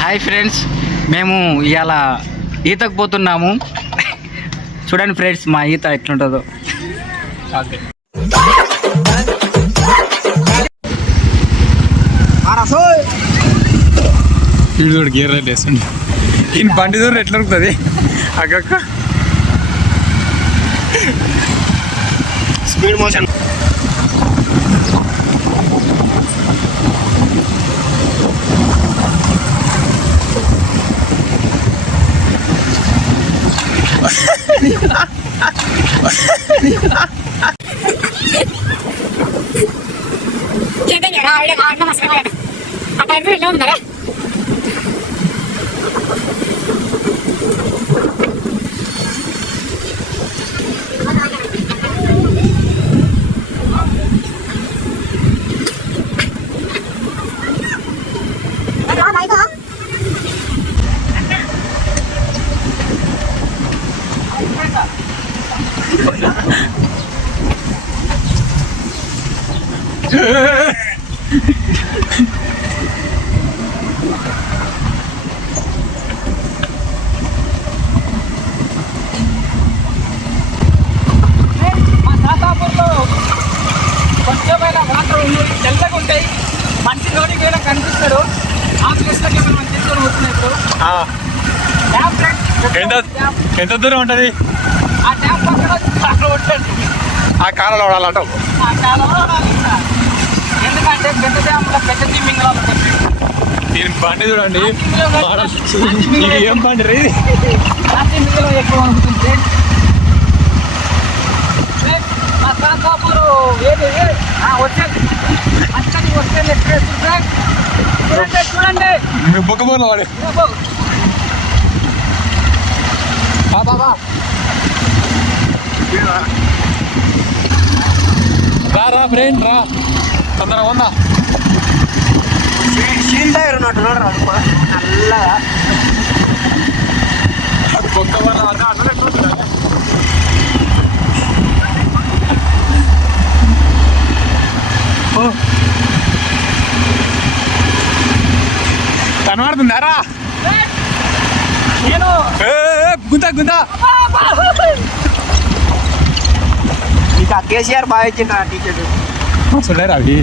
Hi friends మేము ఇవాళ ఈతకు పోతున్నాము. చూడండి ఫ్రెండ్స్ మా ఈత ఎట్లుంటుందో. వీడు గేర్ రైట్ వేస్తుండే ఈయన బండి దూరం ఎట్లా ఉంటుంది అక్కక్క స్పీడ్ మోషన్ എന്തെങ്കിലും അവിടെ കാണുന്ന മസാലയാണ് അപ്പൊ എന്തുമില്ലോ ഒന്നല്ലേ ఉంటాయి. మంచి రోడ్డుకి పోయినా కనిపిస్తాడు. ఆ ప్లేస్లోకి మనం తీసుకొని పోతున్నాం ఇప్పుడు ఎంత ఎంత దూరం ఉంటుంది? ఆ డ్యామ్ పక్కన కాలువ ఉంటుంది. ఆ కాలంలో వాడాలంట ఆ ఇంకా. ఎందుకంటే పెద్ద డ్యామ్లో పెద్ద స్విమ్మింగ్ ఉంటుంది. దీని బండి చూడండి. ఇది ఏం బండి రే ఎక్కువ ఉంటుంది. వచ్చేది Un poco más vale. Mira un poco. Va, va, va. Ra, bren, ra. ನಲ್ಲ ಅದು నేను ఏ, ఏ, గుంత గుంత ఇక కేసీఆర్ బాగా ఇచ్చిండ్రా టీచర్ చూడరా అవి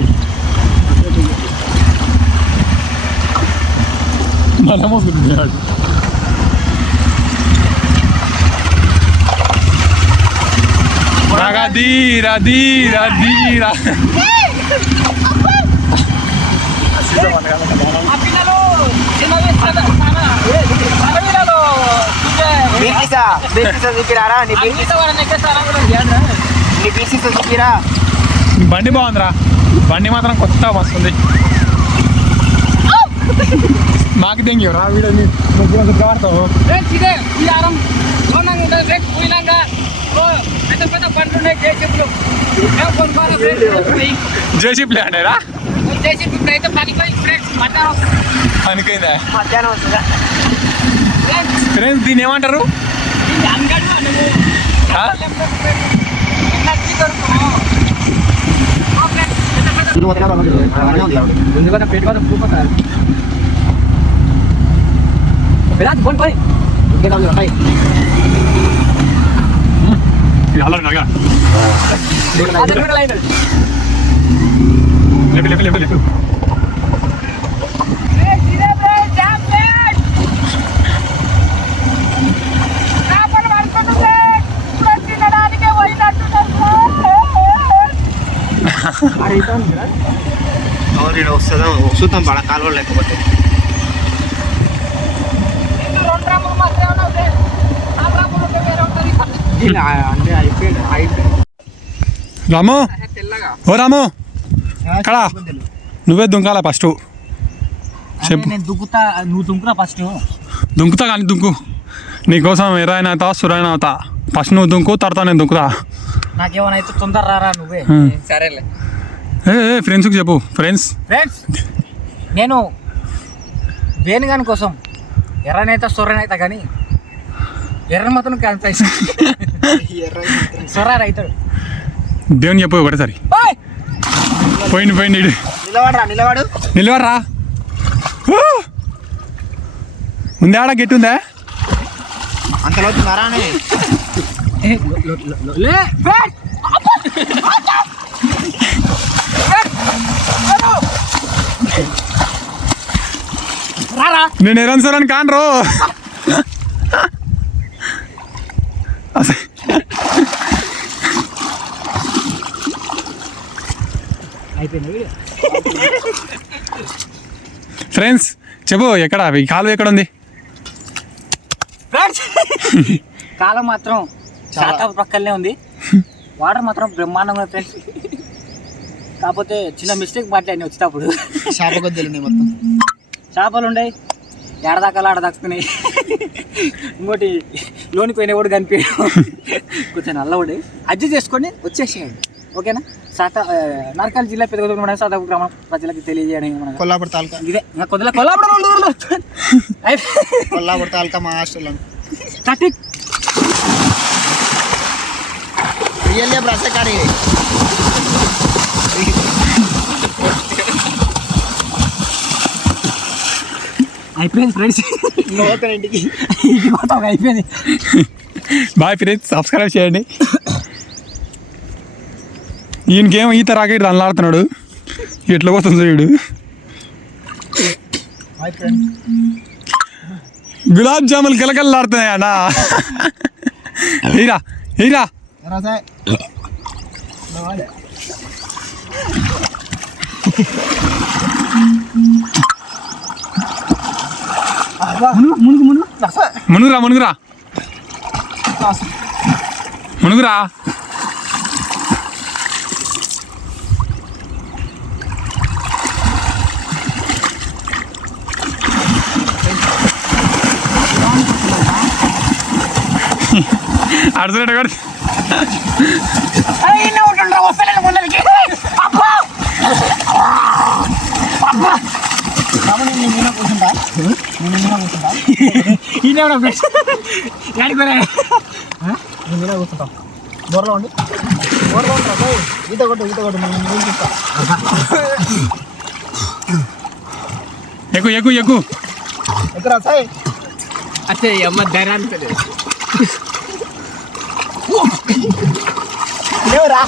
మన మోసుకుంటున్నాడు రాగా ధీరా ధీరా ధీరా బీసీసా బీసీసా చూపిరారా నీ? నీ బీసీసా చూపిరా బండి బాగుందిరా. బండి మాత్రం కొత్త వస్తుంది. మాకు తెంగి రా వీడియో నువ్వు పోయి జేసీ ప్లాన్ అయితే పనిపోయి ఫ్రెండ్స్ వస్తుంది అనుకైందా మధ్యాహ్నం వస్తుందా? ఫ్రెండ్స్ దీన్ని ఏమంటారు? ఇది అంగడి నువ్వు ఆ? ఎన్నకి దొరుకుతాము ఓ ఫ్రెండ్స్ పెద్ద పెద్ద ముందుగా పెట్టి వరకు కూపకాలి విరాట్ ఫోన్ అలా నగా లైన్ లేపు లేపు లేపు లేపు. అవును ఈడ వస్తుందా చూద్దాం పడ కాలువ లేకపోతే రాము? ఓ రాము? ఎక్కడా? నువ్వే దుంకాల ఫస్ట్ చెప్పు. నేను దుక్కుతా నువ్వు దుంకురా ఫస్ట్ దుంకుతా కానీ దుంకు. నీకోసం ఎరాయిన అవుతా సురాయిన అవుతా ఫస్ట్ నువ్వు దుంకు తర్వాత నేను దుంకుతా. నాకేమైనా అయితే తొందర రారా నువ్వే. సరేలే. ఫ్రెండ్స్కి చెప్పు. ఫ్రెండ్స్ ఫ్రెండ్స్ నేను వేణుగాని కోసం ఎర్రనైతే సొర్రనైతే కానీ ఎర్ర మాత్రం కనిపిస్తాయి సొర్ర అవుతాడు దేవుని చెప్పు ఒకటేసారి! పోయింది పోయింది. నిలబడరా నిలబడు. నిలవరా ఊ! ఉందా ఆడ గట్టి ఉందా? అంత లోతు లో- నేను ఎరన్ సార్ అని అయిపోయింది వీడియో? ఫ్రెండ్స్ చెప్పు ఎక్కడ? ఈ కాలువ ఎక్కడ ఉంది? కాలం మాత్రం చాలా. పక్కనే ఉంది. వాటర్ మాత్రం బ్రహ్మాండంగా ఫ్రెండ్స్. కాకపోతే చిన్న మిస్టేక్ మాట్లాడి వచ్చేటప్పుడు. చేప ఉన్నాయి మొత్తం. చేపలు ఉండే ఏడదాకాలు ఆడదాక్కున్నాయి ఇంకోటి లోనికి పోయిన కూడా కనిపించాడు. కొంచెం నల్ల ఉండే అడ్జస్ట్ చేసుకొని వచ్చేసేయండి. ఓకేనా? సాత నార్కల్ జిల్లా పెద్దగొండ సాతాపు గ్రామం ప్రజలకు తెలియజేయడం మన కొల్లాపూర్ తాలూకా. ఇదే కొద్దిగా కొల్లాపడం కొల్లాపూర్ తాలూకా మా హాస్టల్ థర్టీ. రియల్లే కాడి అయిపోయింది ఫ్రెండ్స్. ఇంటికి అయిపోయింది. బాయ్ ఫ్రెండ్స్ సబ్స్క్రైబ్ చేయండి. ఈయనకేమో ఈత రాక ఇటు అల్లాడుతున్నాడు ఎట్లా పోతుంది ఫ్రెండ్ గులాబ్ జాములు కిలకల్లాడుతున్నాయి అన్న. మునుగు మునుగు మునుగురా మునుగురా. మునుగురా. అడుగుతున్నాడు కూడా ఈయన నేను మీద కూర్చుంటాం బోర్లో ఉండి బోర్లో ఉంటా ఈత కొట్టు ఈత కొట్టు నేను నేను చూస్తా ఎక్కు ఎక్కు ఎక్కు. ఎక్కడ రసాయ్ అచ్చే అమ్మ ధైర్యానికి లేవురా.